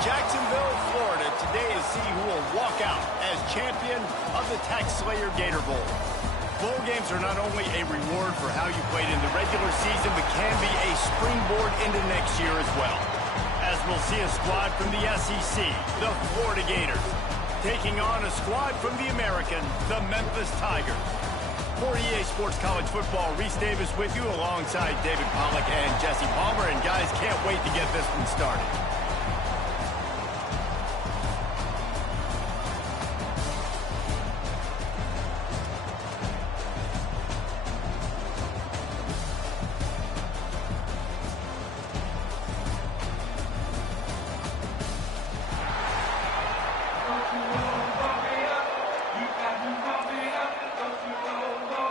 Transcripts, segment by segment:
Jacksonville, Florida, today to see who will walk out as champion of the taxslayer Gator Bowl. Bowl games are not only a reward for how you played in the regular season, but can be a springboard into next year as well. As we'll see a squad from the SEC, the Florida Gators, taking on a squad from the American, the Memphis Tigers. For EA Sports College Football, Reese Davis with you alongside David Pollack and Jesse Palmer. And guys, can't wait to get this one started.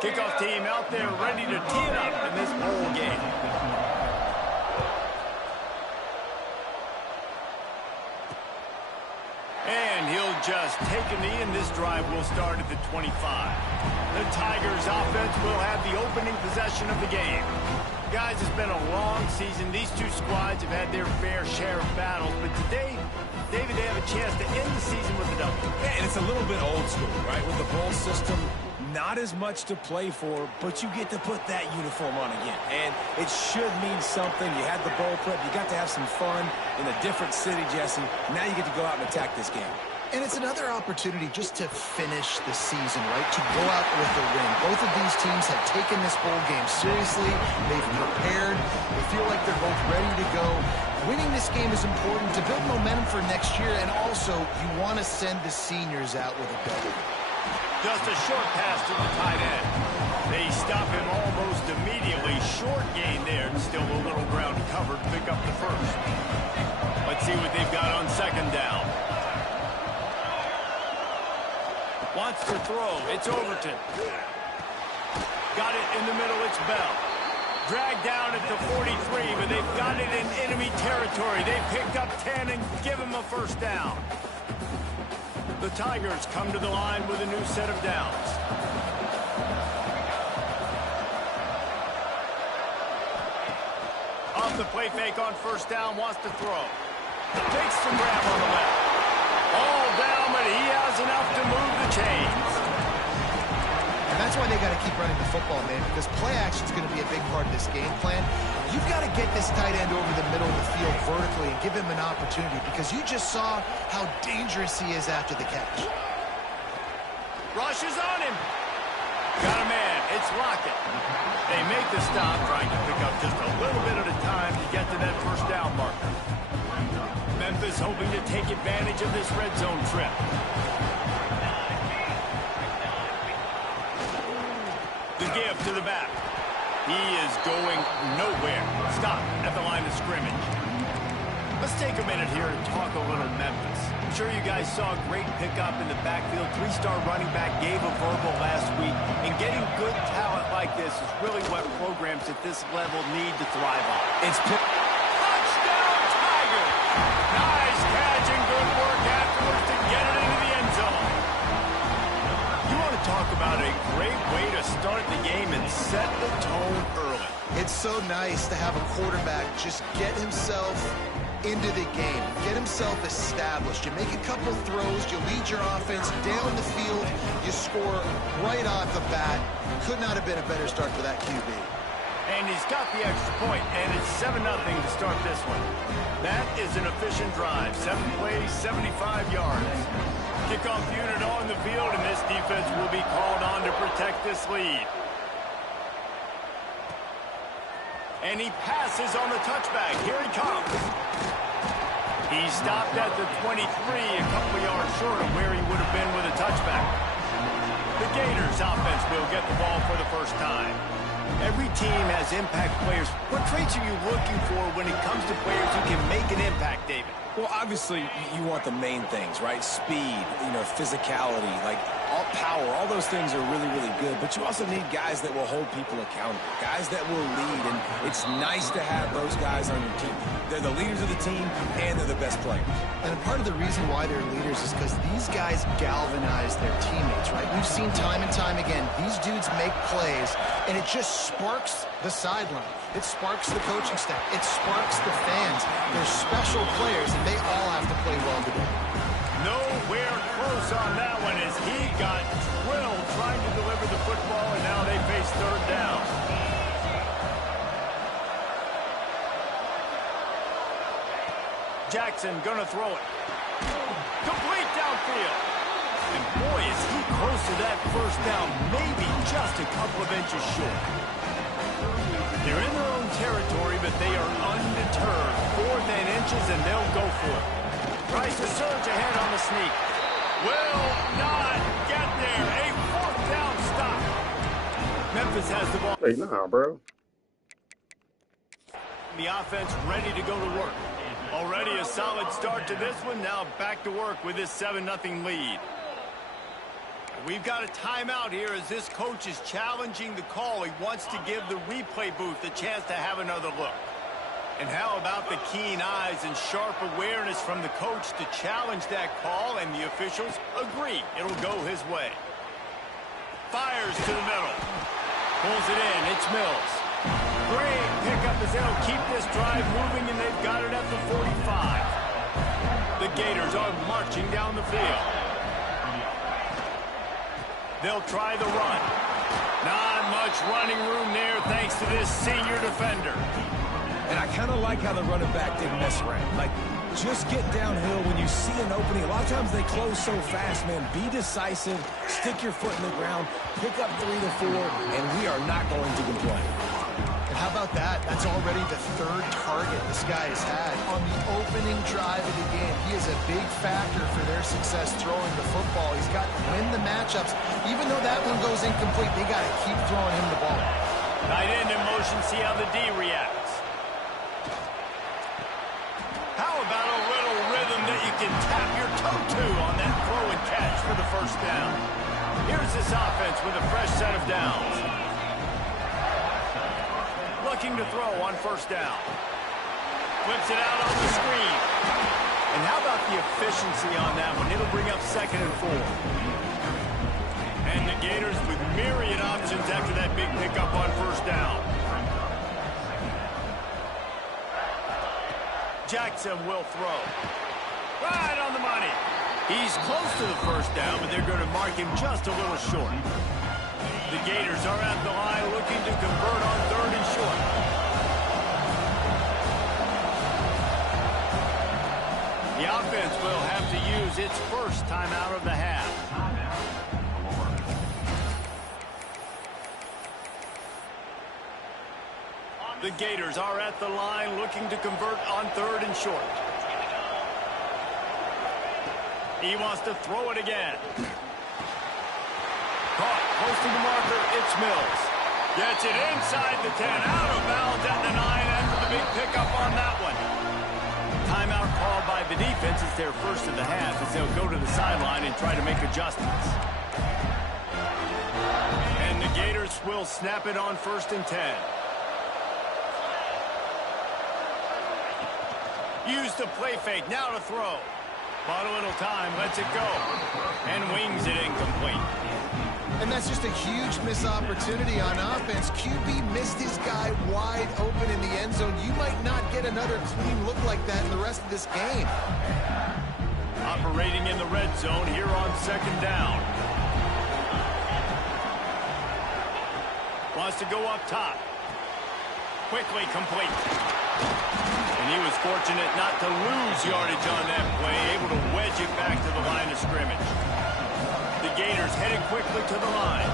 Kickoff team out there ready to tee it up in this bowl game. And he'll just take a knee, and this drive will start at the 25. The Tigers offense will have the opening possession of the game. Guys, it's been a long season. These two squads have had their fair share of battles, but today, David, they have a chance to end the season with a W. Yeah, and it's a little bit old school, right? With the bowl system, not as much to play for, but you get to put that uniform on again. And it should mean something. You had the bowl prep. You got to have some fun in a different city, Jesse. Now you get to go out and attack this game. And it's another opportunity just to finish the season, right? To go out with a win. Both of these teams have taken this bowl game seriously. They've prepared. They feel like they're both ready to go. Winning this game is important to build momentum for next year, and also you want to send the seniors out with a W. Just a short pass to the tight end. They stop him almost immediately. Short gain there. Still a little ground to cover to pick up the first. Let's see what they've got on second down. Wants to throw. It's Overton. Got it in the middle. It's Bell. Dragged down at the 43, but they've got it in enemy territory. They picked up 10 and give him a first down. The Tigers come to the line with a new set of downs. Off the play fake on first down, wants to throw. Takes the grab on the left. All down, but he has enough to move the chains. And that's why they got to keep running the football, man, because play action is going to be a big part of this game plan. You've got to get this tight end over the middle of the field vertically and give him an opportunity, because you just saw how dangerous he is after the catch. Rush is on him. Got a man. It's Lockett. They make the stop, trying to pick up just a little bit at a time to get to that first down marker. Memphis hoping to take advantage of this red zone trip. The give to the back. He is going nowhere. Stop at the line of scrimmage. Let's take a minute here and talk a little Memphis. I'm sure you guys saw a great pickup in the backfield. Three-star running back gave a verbal last week. And getting good talent like this is really what programs at this level need to thrive on. It's touchdown Tigers! Nice catch and good work afterwards to get it into the end zone. You want to talk about a great way to start the game and set the tone early. It's so nice to have a quarterback just get himself into the game, get himself established. You make a couple throws, you lead your offense down the field, you score right off the bat. Could not have been a better start for that QB. And he's got the extra point, and it's 7-0 to start this one. That is an efficient drive. 7 plays, 75 yards. Kickoff unit on the field, and this defense will be called on to protect this lead. And he passes on the touchback. Here he comes. He stopped at the 23, a couple of yards short of where he would have been with a touchback. The Gators offense will get the ball for the first time. Every team has impact players. What traits are you looking for when it comes to players who can make an impact, David? Well, obviously, you want the main things, right? Speed, physicality. Like, power, all those things are really, really good, but you also need guys that will hold people accountable, guys that will lead, and it's nice to have those guys on your team. They're the leaders of the team, and they're the best players. And part of the reason why they're leaders is because these guys galvanize their teammates, right? We've seen time and time again, these dudes make plays, and it just sparks the sideline. It sparks the coaching staff. It sparks the fans. They're special players, and they all have to play well together. Nowhere close on that one as he got drilled trying to deliver the football, and now they face third down. Jackson gonna throw it. Complete downfield. And boy, is he close to that first down, maybe just a couple of inches short. They're in their own territory, but they are undeterred. 4th and inches, and they'll go for it. Tries to surge ahead on the sneak. Will not get there. A 4th down stop. Memphis has the ball. Hey, nah, bro. The offense ready to go to work. Already a solid start to this one. Now back to work with this 7-0 lead. We've got a timeout here as this coach is challenging the call. He wants to give the replay booth a chance to have another look. And how about the keen eyes and sharp awareness from the coach to challenge that call, and the officials agree it'll go his way. Fires to the middle. Pulls it in. It's Mills. Great pickup as they'll keep this drive moving, and they've got it at the 45. The Gators are marching down the field. They'll try the run. Not much running room there thanks to this senior defender. And I kind of like how the running back didn't mess around. Like, just get downhill when you see an opening. A lot of times they close so fast, man. Be decisive, stick your foot in the ground, pick up 3 to 4, and we are not going to complain. And how about that? That's already the 3rd target this guy has had on the opening drive of the game. He is a big factor for their success throwing the football. He's got to win the matchups. Even though that one goes incomplete, they got to keep throwing him the ball. Tight end in motion, see how the D reacts. How about a little rhythm that you can tap your toe to on that throw and catch for the first down? Here's this offense with a fresh set of downs. Looking to throw on first down. Flips it out on the screen. And how about the efficiency on that one? It'll bring up 2nd and 4. And the Gators with myriad options after that big pickup on first down. Jackson will throw. Right on the money. He's close to the first down, but they're going to mark him just a little short. The Gators are at the line looking to convert on 3rd and short. The offense will have to use its first timeout of the half. The Gators are at the line looking to convert on 3rd and short. He wants to throw it again. Caught, posting the marker, it's Mills. Gets it inside the 10, out of bounds at the 9 after the big pickup on that one. Timeout called by the defense. It's their first of the half as they'll go to the sideline and try to make adjustments. And the Gators will snap it on 1st and 10. Use the play fake, now to throw. Bought a little time, lets it go. And wings it incomplete. And that's just a huge missed opportunity on offense. QB missed his guy wide open in the end zone. You might not get another clean look like that in the rest of this game. Operating in the red zone here on 2nd down. Wants to go up top. Quickly complete. And he was fortunate not to lose yardage on that play, able to wedge it back to the line of scrimmage. The Gators headed quickly to the line.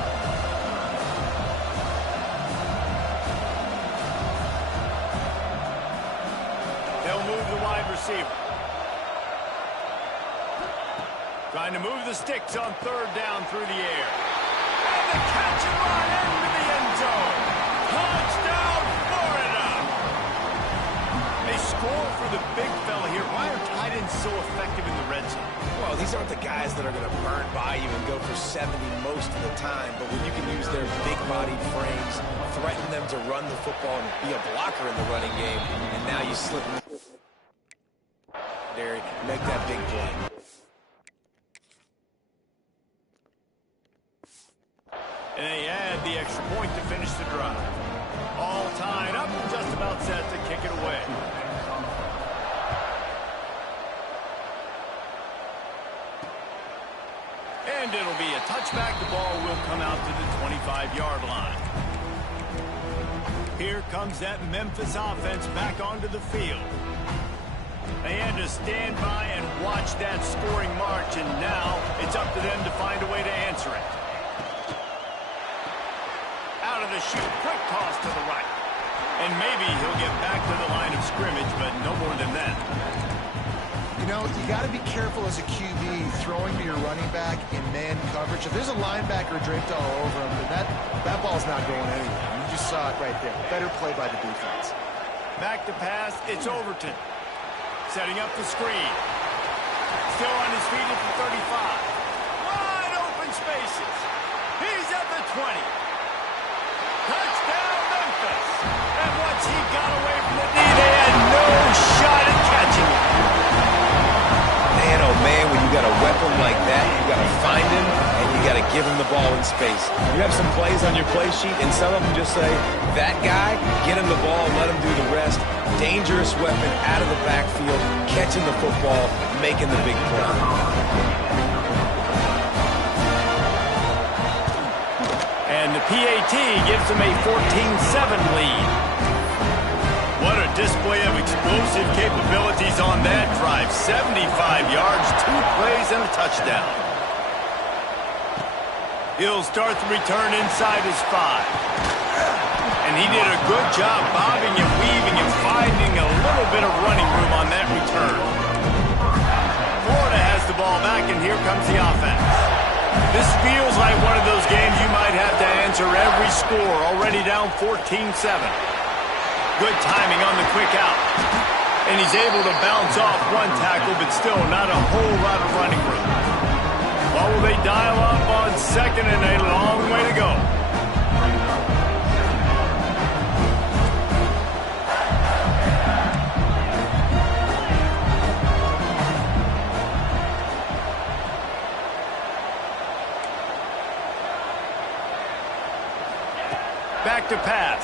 They'll move the wide receiver. Trying to move the sticks on 3rd down through the air. And the catch and run into the end zone. Touchdown, Florida! They More for the big fella here. Why are tight ends so effective in the red zone? Well, these aren't the guys that are going to burn by you and go for 70 most of the time, but when you can use their big-bodied frames, threaten them to run the football and be a blocker in the running game, and now you slip there, make that big play. And they add the extra point to finish the drive. All tied up and just about set to kick it away. And it'll be a touchback. The ball will come out to the 25-yard line. Here comes that Memphis offense back onto the field. They had to stand by and watch that scoring march, and now it's up to them to find a way to answer it. Out of the chute, quick toss to the right. And maybe he'll get back to the line of scrimmage, but no more than that. You know, you got to be careful as a QB throwing to your running back in man coverage. If there's a linebacker draped all over him, then that ball's not going anywhere. You just saw it right there. Better play by the defense. Back to pass, it's Overton. Setting up the screen. Still on his feet at the 35. Wide open spaces. He's at the 20. Touchdown, Memphis. And once he got away from the knee, they had no shot at catching him. Man, oh man, when you got a weapon like that, you got to find him, and you got to give him the ball in space. You have some plays on your play sheet, and some of them just say, that guy, get him the ball, let him do the rest. Dangerous weapon out of the backfield, catching the football, making the big play. And the PAT gives them a 14-7 lead. What a display of explosive capabilities on that drive. 75 yards, 2 plays, and a touchdown. He'll start the return inside his 5. And he did a good job bobbing and weaving and finding a little bit of running room on that return. Florida has the ball back, and here comes the offense. This feels like one of those games you might have to answer every score, already down 14-7. Good timing on the quick out. And he's able to bounce off one tackle, but still not a whole lot of running room. What will they dial up on second, and a long way to go. Back to pass.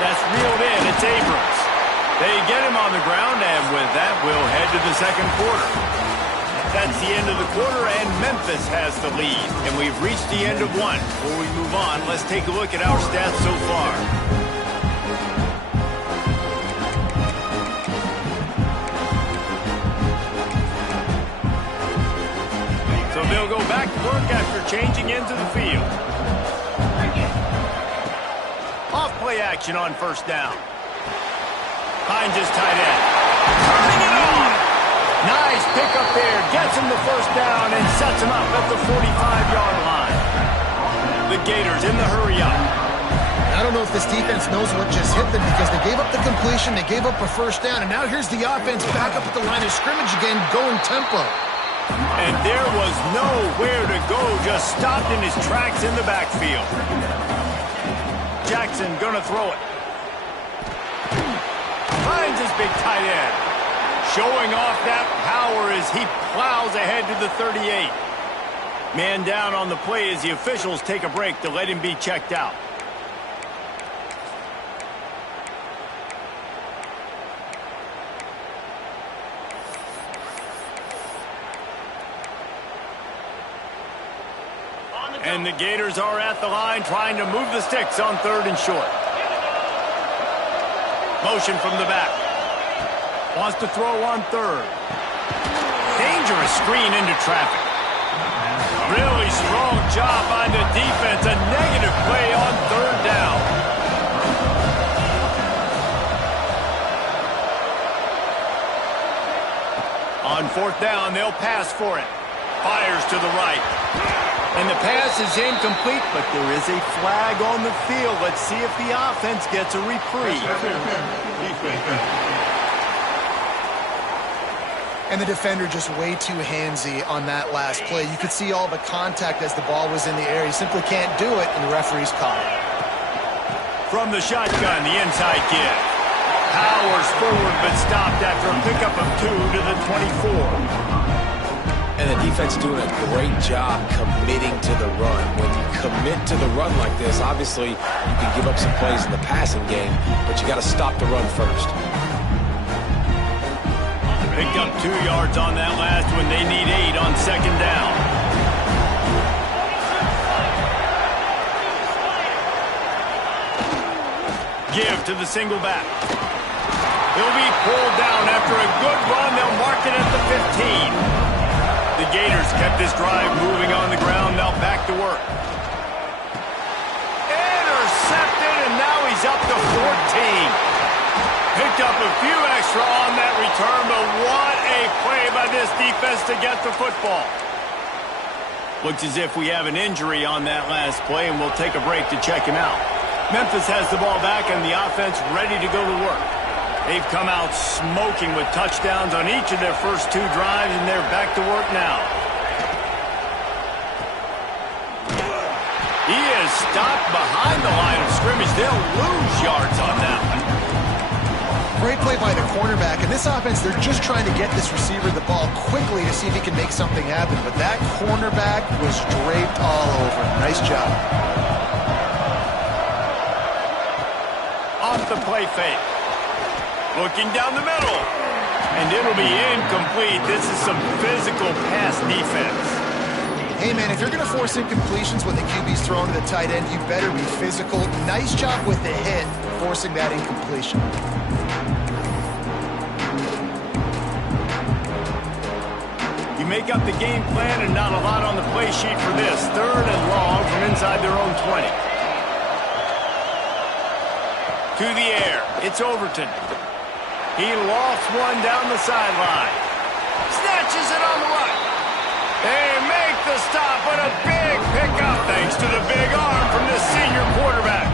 That's reeled in. It's Abrams. They get him on the ground, and with that, we'll head to the second quarter. That's the end of the quarter, and Memphis has the lead. And we've reached the end of one. Before we move on, let's take a look at our stats so far. So they'll go back to work after changing into the field. Off-play action on first down. Finds his tight end. Turning it on. Nice pickup there. Gets him the first down and sets him up at the 45-yard line. The Gators in the hurry-up. I don't know if this defense knows what just hit them because they gave up the completion, they gave up a first down, and now here's the offense back up at the line of scrimmage again, going tempo. And there was nowhere to go, just stopped in his tracks in the backfield. Jackson gonna throw it. Finds his big tight end. Showing off that power as he plows ahead to the 38. Man down on the play as the officials take a break to let him be checked out. And the Gators are at the line trying to move the sticks on third and short. Motion from the back. Wants to throw on third. Dangerous screen into traffic. Really strong job by the defense. A negative play on third down. On fourth down, they'll pass for it. Fires to the right. And the pass is incomplete, but there is a flag on the field. Let's see if the offense gets a reprieve. And the defender just way too handsy on that last play. You could see all the contact as the ball was in the air. He simply can't do it, and the referee's caught it. From the shotgun, the inside give. Powers forward, but stopped after a pickup of 2 to the 24. And the defense doing a great job committing to the run. When you commit to the run like this, obviously you can give up some plays in the passing game, but you got to stop the run first. Picked up 2 yards on that last one. They need 8 on second down. Give to the single back. He'll be pulled down after a good run. They'll mark it at the 15. The Gators kept this drive moving on the ground. Now back to work. Intercepted, and now he's up to 14. Picked up a few extra on that return, but what a play by this defense to get the football. Looks as if we have an injury on that last play, and we'll take a break to check him out. Memphis has the ball back, and the offense ready to go to work. They've come out smoking with touchdowns on each of their first 2 drives, and they're back to work now. He is stopped behind the line of scrimmage. They'll lose yards on that one. Great play by the cornerback. And this offense, they're just trying to get this receiver the ball quickly to see if he can make something happen. But that cornerback was draped all over. Nice job. Off the play fake. Looking down the middle. And it'll be incomplete. This is some physical pass defense. Hey, man, if you're going to force incompletions when the QB's thrown to the tight end, you better be physical. Nice job with the hit, forcing that incompletion. You make up the game plan and not a lot on the play sheet for this. 3rd and long from inside their own 20. To the air. It's Overton. He lofts one down the sideline. Snatches it on the run. They make the stop, but a big pickup thanks to the big arm from this senior quarterback.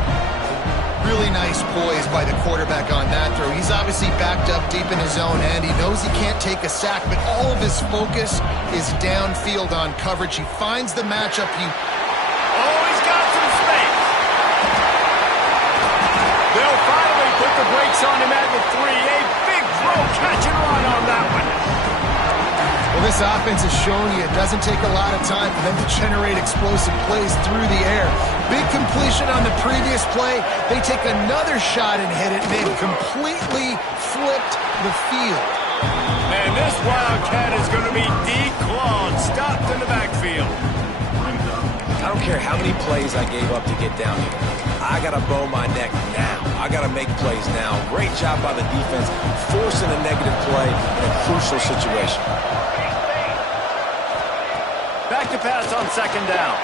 Really nice poise by the quarterback on that throw. He's obviously backed up deep in his own end. He knows he can't take a sack, but all of his focus is downfield on coverage. He finds the matchup. Oh, he's got some space. They'll finally put the brakes on him at the 3. A big throw, catch and run on that one. Well, this offense has shown you it doesn't take a lot of time for them to generate explosive plays through the air. Big completion on the previous play. They take another shot and hit it, and they've completely flipped the field. And this Wildcat is going to be declawed, stopped in the backfield. I don't care how many plays I gave up to get down here. I got to bow my neck now. I got to make plays now. Great job by the defense, forcing a negative play in a crucial situation. Back to pass on second down.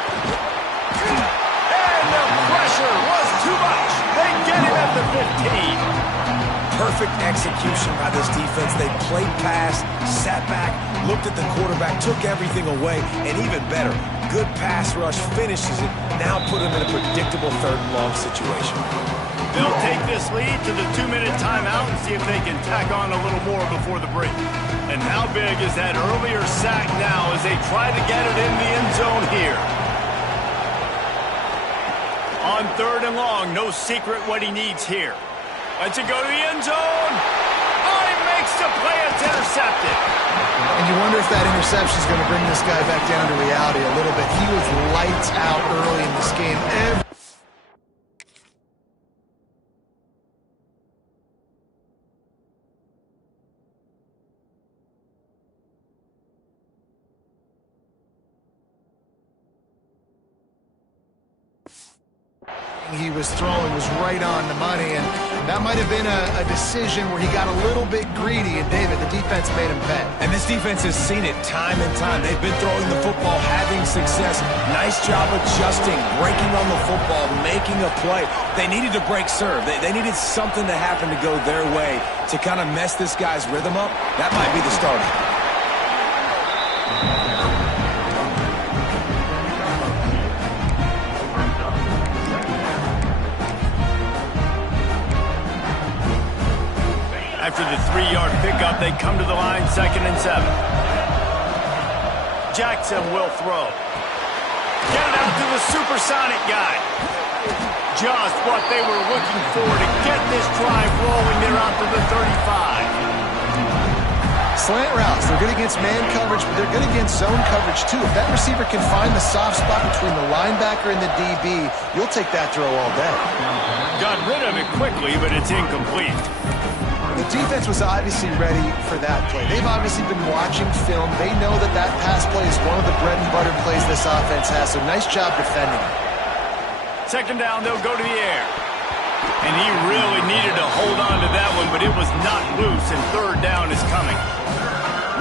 And the pressure was too much. They get him at the 15. Perfect execution by this defense. They played pass, sat back, looked at the quarterback, took everything away, and even better, good pass rush, finishes it, now put him in a predictable 3rd and long situation. They'll take this lead to the 2-minute timeout and see if they can tack on a little more before the break. And how big is that earlier sack now as they try to get it in the end zone here? On 3rd and long, no secret what he needs here. Lets it go to the end zone. Oh, he makes the play. It's intercepted. And you wonder if that interception is going to bring this guy back down to reality a little bit. He was lights out early in this game. He was throwing was right on the money, and that might have been a decision where he got a little bit greedy, and David, the defense made him pay. And this defense has seen it time and time. They've been throwing the football, having success. Nice job adjusting, breaking on the football, making a play. They needed to break serve. They needed something to happen to go their way to kind of mess this guy's rhythm up. That might be the starter. pickup. They come to the line, 2nd and 7. Jackson will throw. Get it out to the supersonic guy. Just what they were looking for to get this drive rolling. They're out to the 35. Slant routes, they're good against man coverage, but they're good against zone coverage too. If that receiver can find the soft spot between the linebacker and the DB, you'll take that throw all day. Got rid of it quickly, but it's incomplete. The defense was obviously ready for that play. They've obviously been watching film. They know that that pass play is one of the bread and butter plays this offense has, so nice job defending it. 2nd down, they'll go to the air. And he really needed to hold on to that one, but it was not loose, and 3rd down is coming.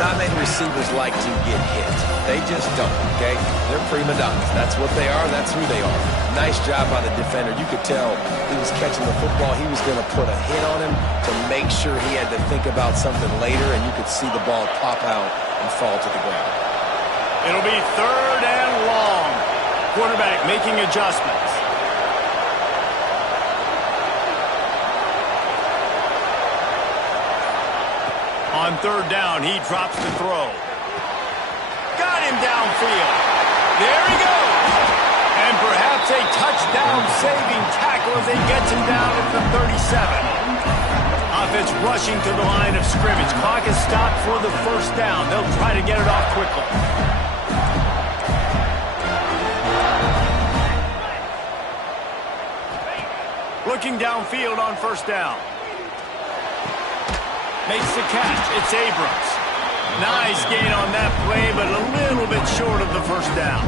Not many receivers like to get hit. They just don't, okay? They're prima donnas. That's what they are. That's who they are. Nice job by the defender. You could tell he was catching the football. He was going to put a hit on him to make sure he had to think about something later, and you could see the ball pop out and fall to the ground. It'll be 3rd and long. Quarterback making adjustments. On 3rd down, he drops the throw. Got him downfield. There he goes. And perhaps a touchdown-saving tackle as he gets him down at the 37. Offense rushing to the line of scrimmage. Clock is stopped for the 1st down. They'll try to get it off quickly. Looking downfield on 1st down. Makes the catch. It's Abrams. Nice gain on that play, but a little bit short of the 1st down.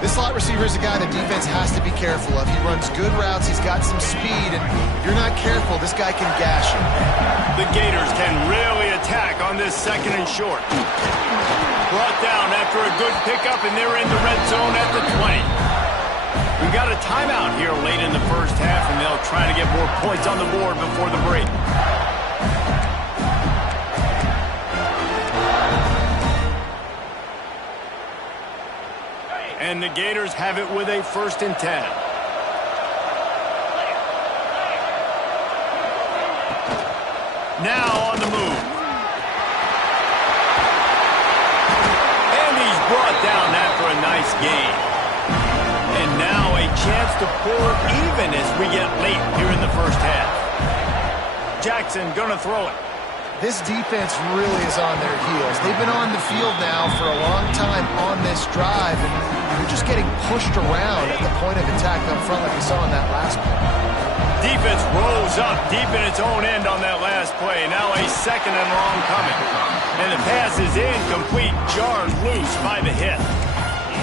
This slot receiver is a guy the defense has to be careful of. He runs good routes. He's got some speed, and if you're not careful, this guy can gash you. The Gators can really attack on this 2nd and short. Brought down after a good pickup, and they're in the red zone at the 20. We've got a timeout here late in the 1st half, and they'll try to get more points on the board before the break. And the Gators have it with a 1st and 10. Now on the move. And he's brought down after a nice gain. And now a chance to pull it even as we get late here in the 1st half. Jackson gonna throw it. This defense really is on their heels. They've been on the field now for a long time on this drive, and they're just getting pushed around at the point of attack up front like we saw in that last play. Defense rose up deep in its own end on that last play. Now a 2nd and long coming. And the pass is incomplete, jarred loose by the hit.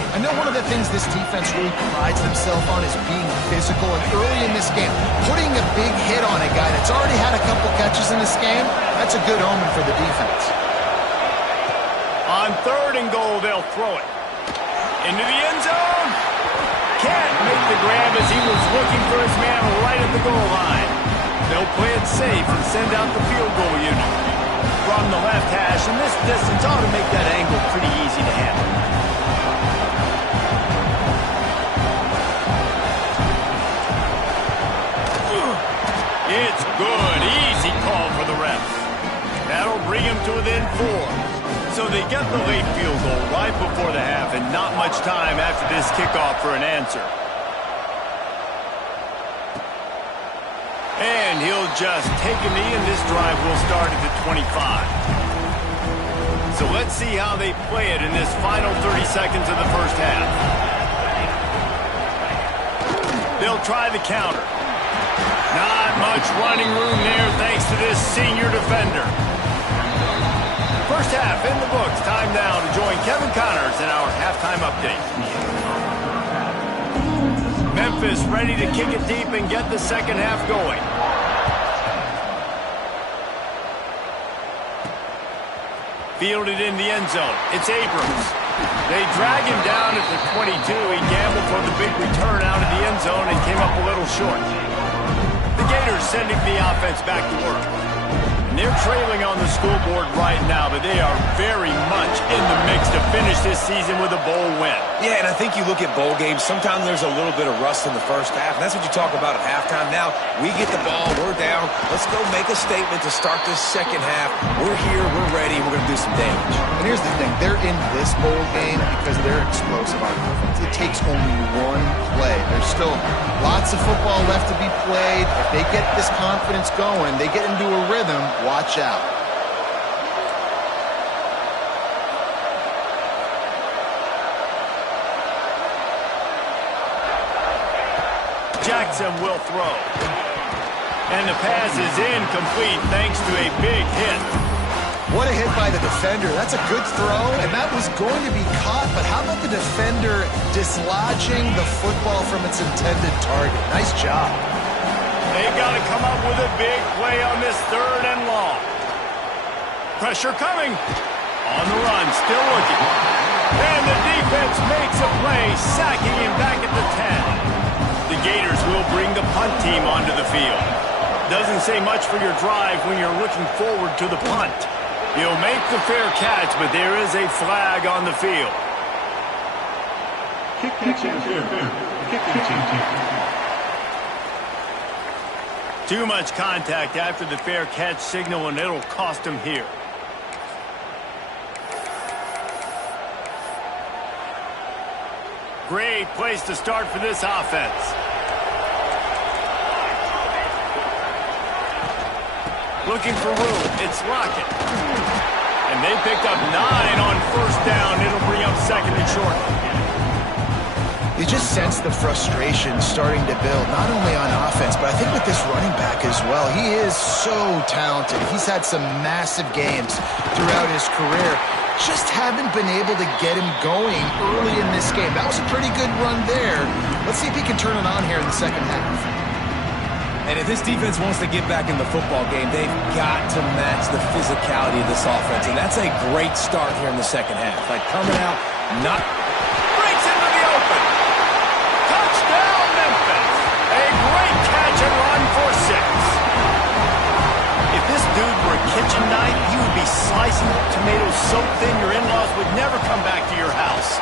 I know one of the things this defense really prides themselves on is being physical, and early in this game, putting a big hit on a guy that's already had a couple catches in this game, that's a good omen for the defense. On 3rd and goal, they'll throw it. Into the end zone. Can't make the grab as he was looking for his man right at the goal line. They'll play it safe and send out the field goal unit. From the left hash, and this distance ought to make that angle pretty easy to handle. It's good. Easy call for the refs. That'll bring him to within 4. So they get the late field goal right before the half, and not much time after this kickoff for an answer. And he'll just take a knee, and this drive will start at the 25. So let's see how they play it in this final 30 seconds of the 1st half. They'll try the counter. Not much running room there thanks to this senior defender. 1st half in the books. Time now to join Kevin Connors in our halftime update. Memphis ready to kick it deep and get the 2nd half going. Fielded in the end zone. It's Abrams. They drag him down at the 22. He gambled for the big return out of the end zone and came up a little short. The Gators sending the offense back to work. And they're trailing on the scoreboard right now, but they are very much in the mix to finish this season with a bowl win. Yeah, and I think you look at bowl games, sometimes there's a little bit of rust in the first half, and that's what you talk about at halftime. Now, we get the ball, we're down. Let's go make a statement to start this second half. We're here, we're ready, we're going to do some damage. And here's the thing, they're in this bowl game because they're explosive on offense. It takes only one play. There's still lots of football left to be played. If they get this confidence going, they get into a rhythm, watch out. Jackson will throw. And the pass is incomplete thanks to a big hit. What a hit by the defender. That's a good throw, and that was going to be caught, but how about the defender dislodging the football from its intended target? Nice job. They got to come up with a big play on this 3rd and long. Pressure coming. On the run, still looking. And the defense makes a play, sacking him back at the 10. The Gators will bring the punt team onto the field. Doesn't say much for your drive when you're looking forward to the punt. He'll make the fair catch, but there is a flag on the field. Kick catch interference. Kick catch interference. Too much contact after the fair catch signal, and it'll cost him here. Great place to start for this offense. Looking for room. It's Lockett. And they picked up 9 on 1st down. It'll bring up 2nd and short. You just sense the frustration starting to build, not only on offense, but I think with this running back as well. He is so talented. He's had some massive games throughout his career. Just haven't been able to get him going early in this game. That was a pretty good run there. Let's see if he can turn it on here in the second half. And if this defense wants to get back in the football game, they've got to match the physicality of this offense. And that's a great start here in the second half. Like coming out, not... Breaks into the open. Touchdown, Memphis. A great catch and run for 6. If this dude were a kitchen knife, he would be slicing tomatoes so thin your in-laws would never come back to your house.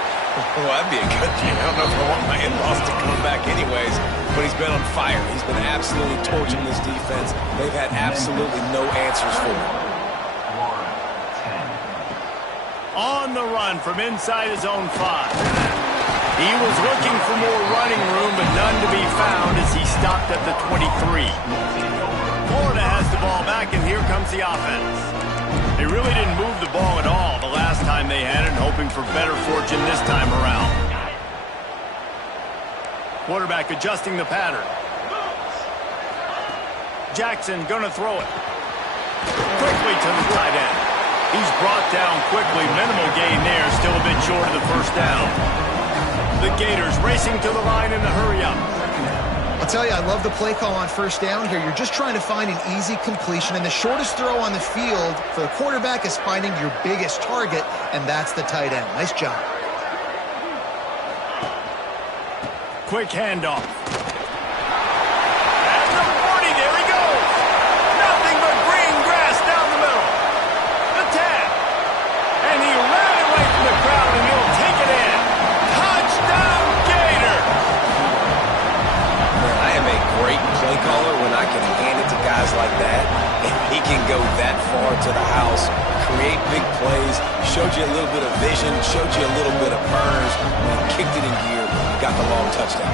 Well, that'd be a good thing. I don't know if I want my in-laws to come back anyways, but he's been on fire. He's been absolutely torching this defense. They've had absolutely no answers for him. On the run from inside his own 5. He was looking for more running room, but none to be found as he stopped at the 23. Florida has the ball back, and here comes the offense. They really didn't move the ball at all the last time they had it, hoping for better fortune this time around. Quarterback adjusting the pattern. Jackson gonna throw it. Quickly to the tight end. He's brought down quickly. Minimal gain there, still a bit short of the 1st down. The Gators racing to the line in the hurry-up. I'll tell you, I love the play call on 1st down here. You're just trying to find an easy completion, and the shortest throw on the field for the quarterback is finding your biggest target, and that's the tight end. Nice job. Quick handoff. At the 40, there he goes. Nothing but green grass down the middle. The 10. And he ran away from the crowd, and he'll take it in. Touchdown, Gator. I am a great play caller when I can hand it to guys like that. And he can go that far to the house, create big plays, showed you a little bit of vision, showed you a little bit of burns, and kicked it in gear, got the long touchdown.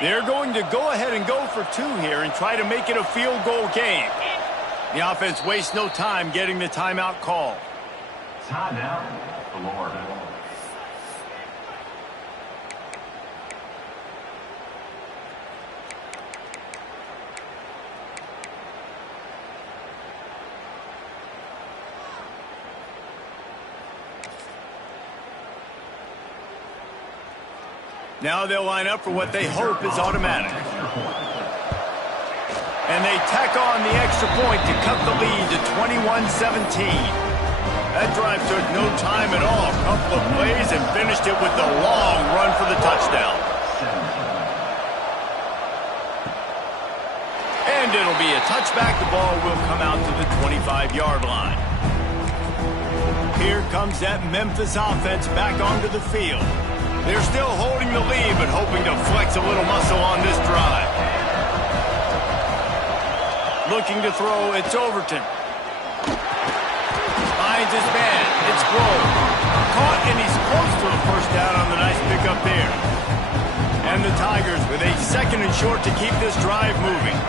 They're going to go ahead and go for 2 here and try to make it a field goal game. The offense wastes no time getting the timeout called. Timeout, Florida. Now they'll line up for what they hope is automatic. And they tack on the extra point to cut the lead to 21-17. That drive took no time at all. A couple of plays and finished it with the long run for the touchdown. And it'll be a touchback. The ball will come out to the 25-yard line. Here comes that Memphis offense back onto the field. They're still holding the lead, but hoping to flex a little muscle on this drive. Looking to throw, it's Overton. Finds his man, it's Grove. Caught, and he's close to a first down on the nice pickup there. And the Tigers with a 2nd and short to keep this drive moving.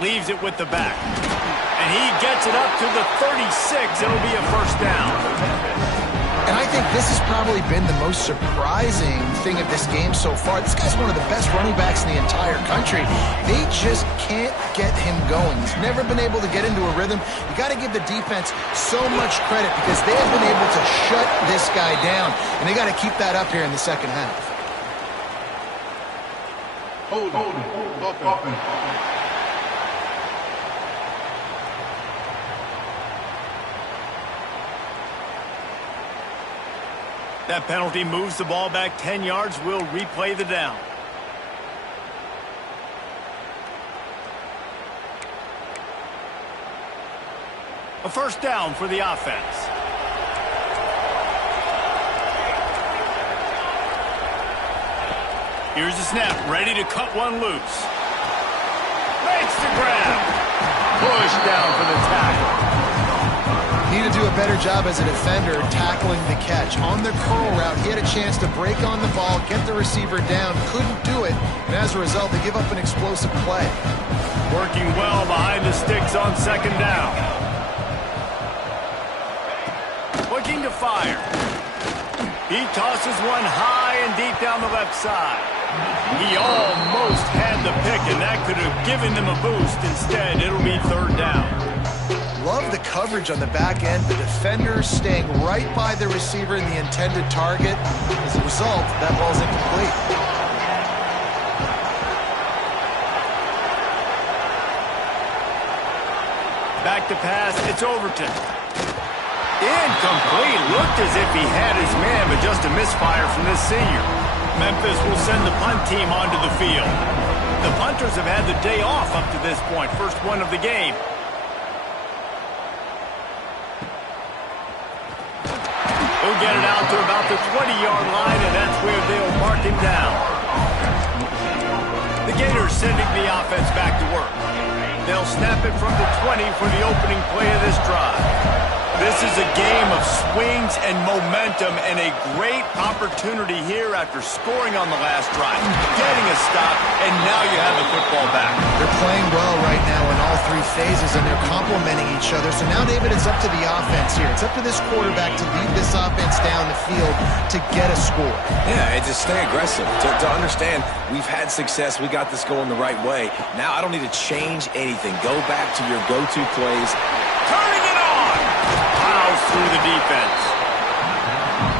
Leaves it with the back. And he gets it up to the 36. It'll be a first down. And I think this has probably been the most surprising thing of this game so far. This guy's one of the best running backs in the entire country. They just can't get him going. He's never been able to get into a rhythm. You got to give the defense so much credit because they have been able to shut this guy down. And they got to keep that up here in the second half. Hold on. That penalty moves the ball back 10 yards. We'll replay the down. A first down for the offense. Here's the snap, ready to cut one loose. Makes the grab. Push down for the tackle. Need to do a better job as a defender tackling the catch. On the curl route, he had a chance to break on the ball, get the receiver down, couldn't do it, and as a result, they give up an explosive play. Working well behind the sticks on 2nd down. Looking to fire. He tosses one high and deep down the left side. He almost had the pick, and that could have given them a boost. Instead, it'll be 3rd down. Love the coverage on the back end. The defender staying right by the receiver in the intended target. As a result, that ball's incomplete. Back to pass, it's Overton. Incomplete. Looked as if he had his man, but just a misfire from this senior. Memphis will send the punt team onto the field. The punters have had the day off up to this point. First one of the game. He'll get it out to about the 20-yard line, and that's where they'll mark him down. The Gators sending the offense back to work. They'll snap it from the 20 for the opening play of this drive. This is a game of swings and momentum, and a great opportunity here after scoring on the last drive, getting a stop, and now you have the football back. They're playing well right now in all 3 phases, and they're complementing each other. So now, David, it's up to the offense here. It's up to this quarterback to lead this offense down the field to get a score. Yeah, and to stay aggressive, to understand we've had success, we got this going the right way. Now I don't need to change anything. Go back to your go-to plays. Turning it on! Plows through the defense.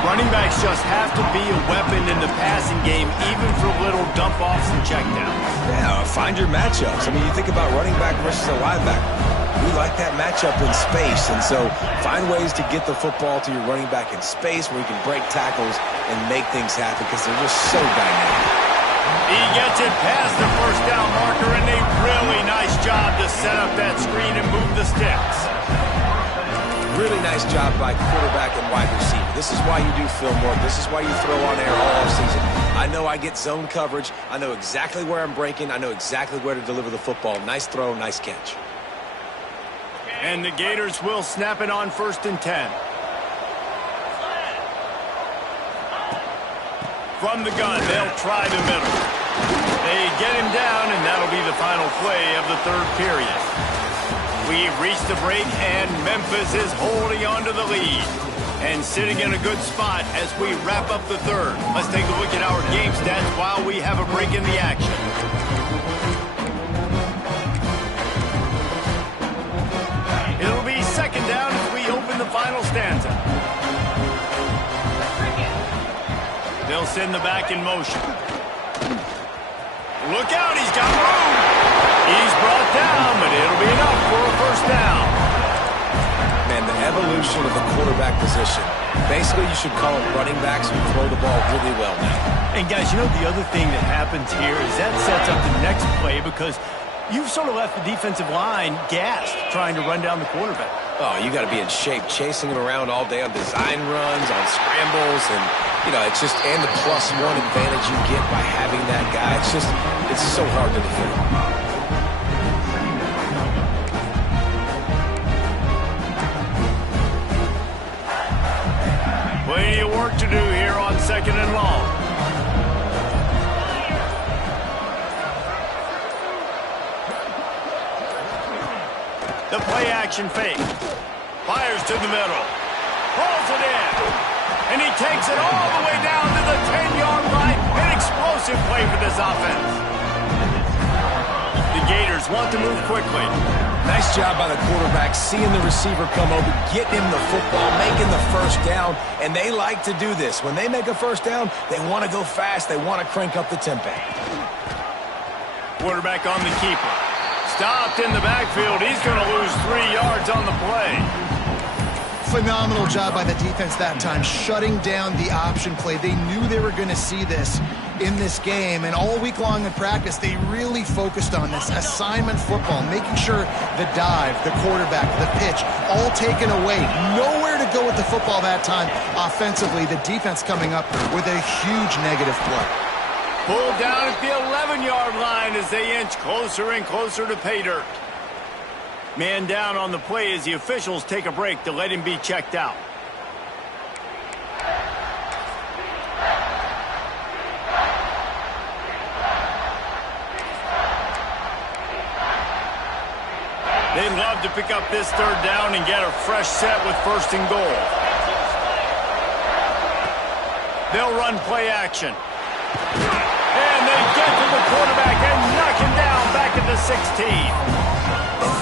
Running backs just have to be a weapon in the passing game, even for little dump-offs and checkdowns. Yeah, find your matchups. I mean, you think about running back versus a linebacker. We like that matchup in space, and so find ways to get the football to your running back in space where you can break tackles and make things happen because they're just so dynamic. He gets it past the first down marker, and a really nice job to set up that screen and move the sticks. Really nice job by quarterback and wide receiver. This is why you do film work. This is why you throw on air all offseason. I know I get zone coverage. I know exactly where I'm breaking. I know exactly where to deliver the football. Nice throw, nice catch. And the Gators will snap it on 1st and 10. From the gun, they'll try the middle. They get him down, and that'll be the final play of the 3rd period. We've reached the break, and Memphis is holding on to the lead and sitting in a good spot as we wrap up the third. Let's take a look at our game stats while we have a break in the action. It'll be second down as we open the final stanza. They'll send the back in motion. Look out, he's got room. He's brought down, but it'll be enough for a first down. Man, the evolution of the quarterback position. Basically, you should call it running backs who throw the ball really well now. And guys, you know the other thing that happens here is that sets up the next play because you've sort of left the defensive line gassed trying to run down the quarterback. Oh, you got to be in shape, chasing him around all day on design runs, on scrambles, and, you know, it's just, and the +1 advantage you get by having that guy. It's so hard to defend. Plenty of work to do here on second and long. The play action fake. Fires to the middle. Pulls it in. And he takes it all the way down to the 10-yard line. An explosive play for this offense. The Gators want to move quickly. Nice job by the quarterback, seeing the receiver come over, getting him the football, making the first down, and they like to do this. When they make a first down, they want to go fast. They want to crank up the tempo. Quarterback on the keeper. Stopped in the backfield. He's going to lose 3 yards on the play. Phenomenal job by the defense that time, shutting down the option play. They knew they were going to see this in this game, and all week long in practice, they really focused on this assignment football, making sure the dive, the quarterback, the pitch, all taken away. Nowhere to go with the football that time offensively. The defense coming up with a huge negative play. Pulled down at the 11-yard line as they inch closer and closer to pay dirt. Man down on the play as the officials take a break to let him be checked out. They'd love to pick up this third down and get a fresh set with first and goal. They'll run play action. And they get to the quarterback and knock him down back at the 16.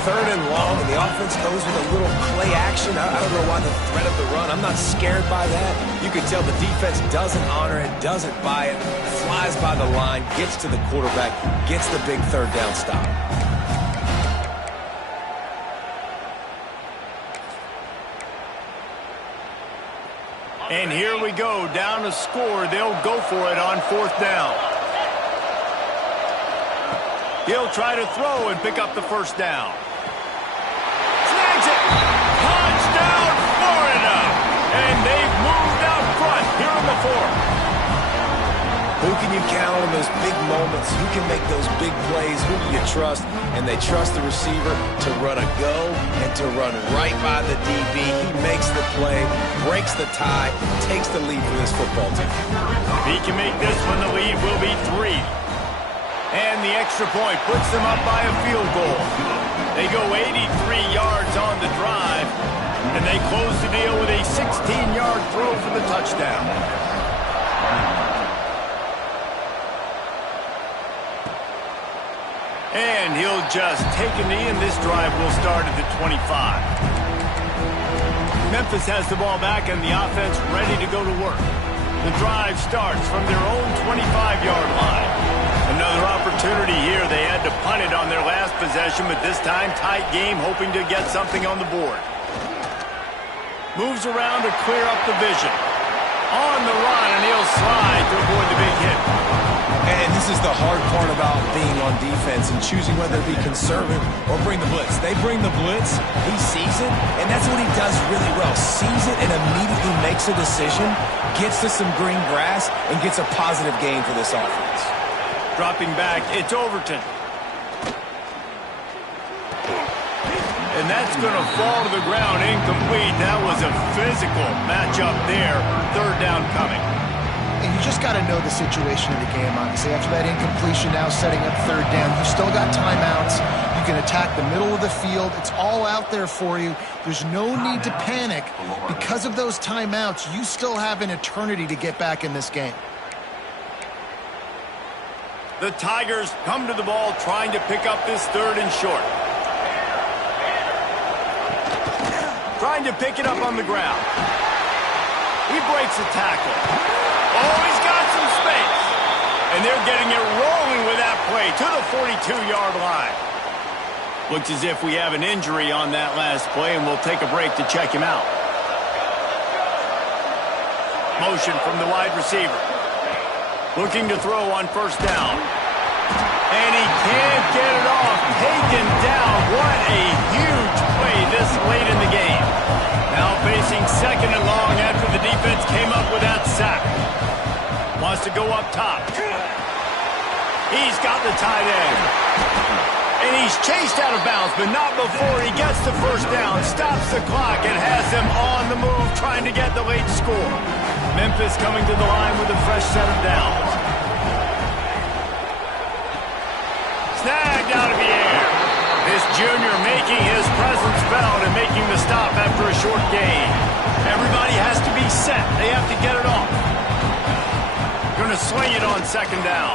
Third and long, and the offense goes with a little play action. I don't know why the threat of the run. I'm not scared by that. You can tell the defense doesn't honor it, doesn't buy it, flies by the line, gets to the quarterback, gets the big third down stop. And here we go, down to score. They'll go for it on fourth down. He'll try to throw and pick up the first down. Snags it! Touchdown, Florida! And they've moved out front here in the fourth. Who can you count on those big moments? Who can make those big plays? Who do you trust? And they trust the receiver to run a go and to run right by the DB. He makes the play, breaks the tie, takes the lead for this football team. If he can make this one, the lead will be 3. And the extra point puts them up by a field goal. They go 83 yards on the drive, and they close the deal with a 16-yard throw for the touchdown. And he'll just take a knee, and this drive will start at the 25. Memphis has the ball back, and the offense ready to go to work. The drive starts from their own 25-yard line. Another opportunity here. They had to punt it on their last possession, but this time tight game, hoping to get something on the board. Moves around to clear up the vision. On the run, and he'll slide to avoid the big hit. And this is the hard part about being on defense and choosing whether to be conservative or bring the blitz. They bring the blitz, he sees it, and that's what he does really well. Sees it and immediately makes a decision, gets to some green grass, and gets a positive gain for this offense. Dropping back, it's Overton. And that's going to fall to the ground incomplete. That was a physical matchup there. Third down coming. And you just got to know the situation of the game, obviously. After that incompletion, now setting up third down. You still got timeouts. You can attack the middle of the field. It's all out there for you. There's no need to panic. Because of those timeouts, you still have an eternity to get back in this game. The Tigers come to the ball trying to pick up this 3rd and short. Trying to pick it up on the ground. He breaks a tackle. Oh, he's got some space. And they're getting it rolling with that play to the 42-yard line. Looks as if we have an injury on that last play, and we'll take a break to check him out. Motion from the wide receiver. Looking to throw on 1st down. And he can't get it off. Taken down. What a huge play this late in the game. Now facing 2nd and long after the defense came up with that sack. Wants to go up top. He's got the tight end. And he's chased out of bounds, but not before he gets the 1st down. Stops the clock and has them on the move trying to get the late score. Memphis coming to the line with a fresh set of downs. Snagged out of the air. This junior making his presence felt and making the stop after a short gain. Everybody has to be set. They have to get it off. Going to swing it on 2nd down.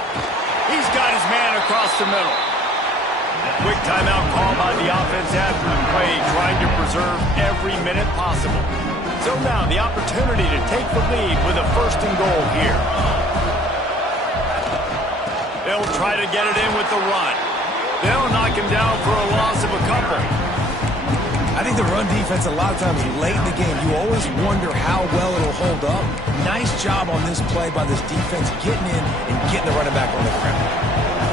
He's got his man across the middle. Quick timeout call by the offense after the play, trying to preserve every minute possible. So now the opportunity to take the lead with a 1st and goal here. They'll try to get it in with the run. They'll knock him down for a loss of a couple. I think the run defense, a lot of times late in the game, you always wonder how well it'll hold up. Nice job on this play by this defense, getting in and getting the running back on the ground.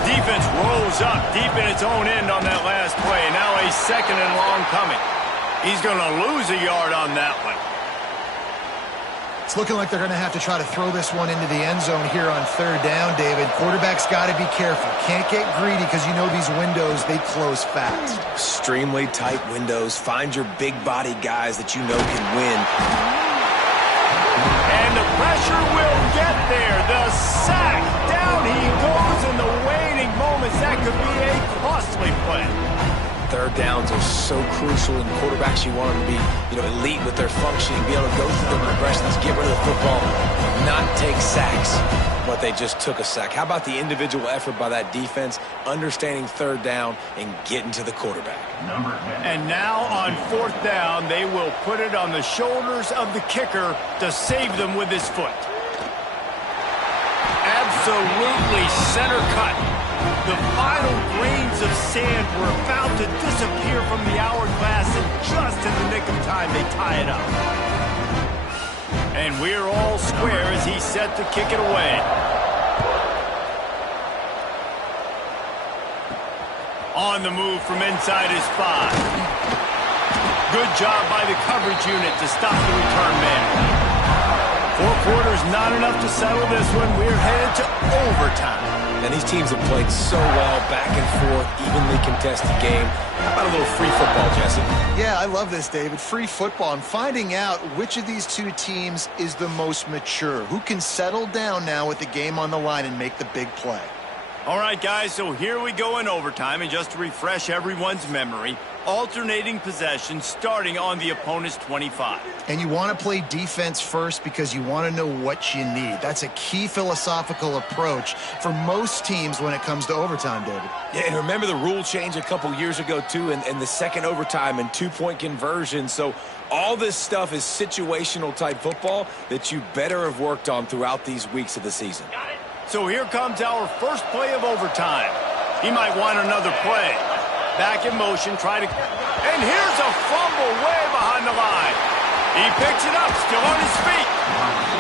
Defense rolls up deep in its own end on that last play. Now a 2nd and long coming. He's going to lose a yard on that one. It's looking like they're going to have to try to throw this one into the end zone here on 3rd down, David. Quarterback's got to be careful. Can't get greedy because you know these windows, they close fast. Extremely tight windows. Find your big body guys that you know can win. And the pressure will get there. The sack. Down he goes in the waning moments. That could be a costly play. 3rd downs are so crucial, and quarterbacks, you want them to be, elite with their functioning, be able to go through their progressions, get rid of the football, not take sacks. But they just took a sack. How about the individual effort by that defense, understanding 3rd down and getting to the quarterback? And now on 4th down, they will put it on the shoulders of the kicker to save them with his foot. Absolutely center cut. The final grains of sand were about to disappear from the hourglass, and just in the nick of time, they tie it up. And we're all square as he's set to kick it away. On the move from inside his 5. Good job by the coverage unit to stop the return man. 4 quarters not enough to settle this one. We're headed to overtime. And these teams have played so well, back and forth, evenly contested game. How about a little free football, Jesse? Yeah, I love this, David. Free football. I'm finding out which of these 2 teams is the most mature. Who can settle down now with the game on the line and make the big play? All right, guys, so here we go in overtime. And just to refresh everyone's memory, alternating possession starting on the opponent's 25. And you want to play defense first because you want to know what you need. That's a key philosophical approach for most teams when it comes to overtime, David. Yeah, and remember the rule change a couple years ago, too, and the second overtime and 2-point conversion. So all this stuff is situational type football that you better have worked on throughout these weeks of the season. So here comes our first play of overtime. He might want another play. Back in motion, try to... And here's a fumble way behind the line. He picks it up, still on his feet.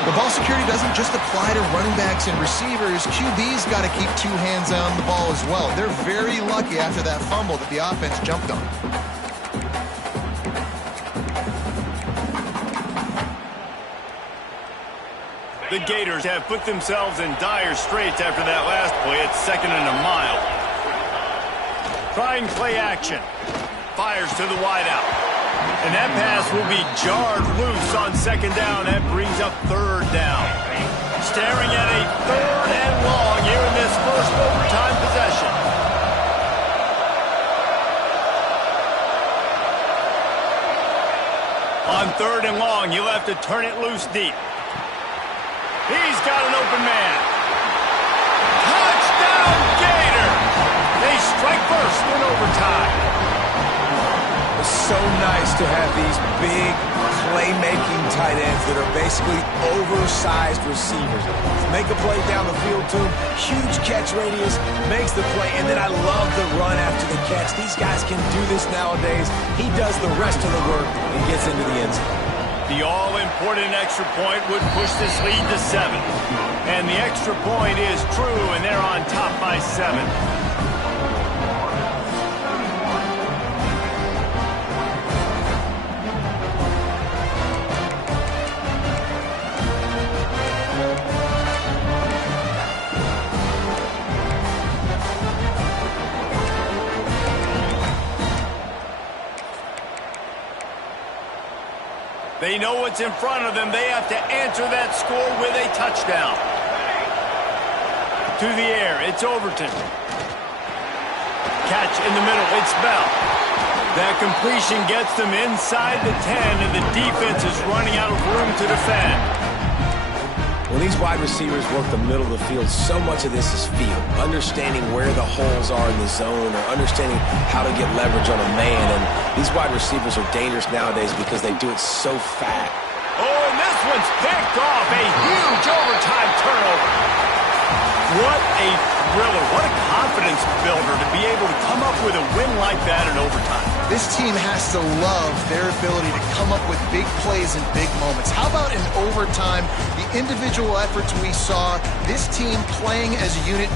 The ball security doesn't just apply to running backs and receivers. QB's got to keep 2 hands on the ball as well. They're very lucky after that fumble that the offense jumped on. The Gators have put themselves in dire straits after that last play. It's 2nd and a mile. Trying play action. Fires to the wideout. And that pass will be jarred loose on 2nd down. That brings up 3rd down. Staring at a 3rd and long here in this first overtime possession. On 3rd and long, you'll have to turn it loose deep. He's got an open man. Touchdown, Gator! They strike first in overtime. It's so nice to have these big playmaking tight ends that are basically oversized receivers. Make a play down the field to him, huge catch radius, makes the play, and then I love the run after the catch. These guys can do this nowadays. He does the rest of the work and gets into the end zone. The all-important extra point would push this lead to 7. And the extra point is true, and they're on top by 7. They know what's in front of them. They have to answer that score with a touchdown. To the air, it's Overton. Catch in the middle, it's Bell. That completion gets them inside the 10, and the defense is running out of room to defend. When these wide receivers work the middle of the field, so much of this is feel. Understanding where the holes are in the zone or understanding how to get leverage on a man. And these wide receivers are dangerous nowadays because they do it so fast. Oh, and this one's picked off. A huge overtime turnover. What a thriller. What a confidence builder to be able to come up with a win like that in overtime. This team has to love their ability to come up with big plays in big moments. How about in overtime, the individual efforts we saw, this team playing as a unit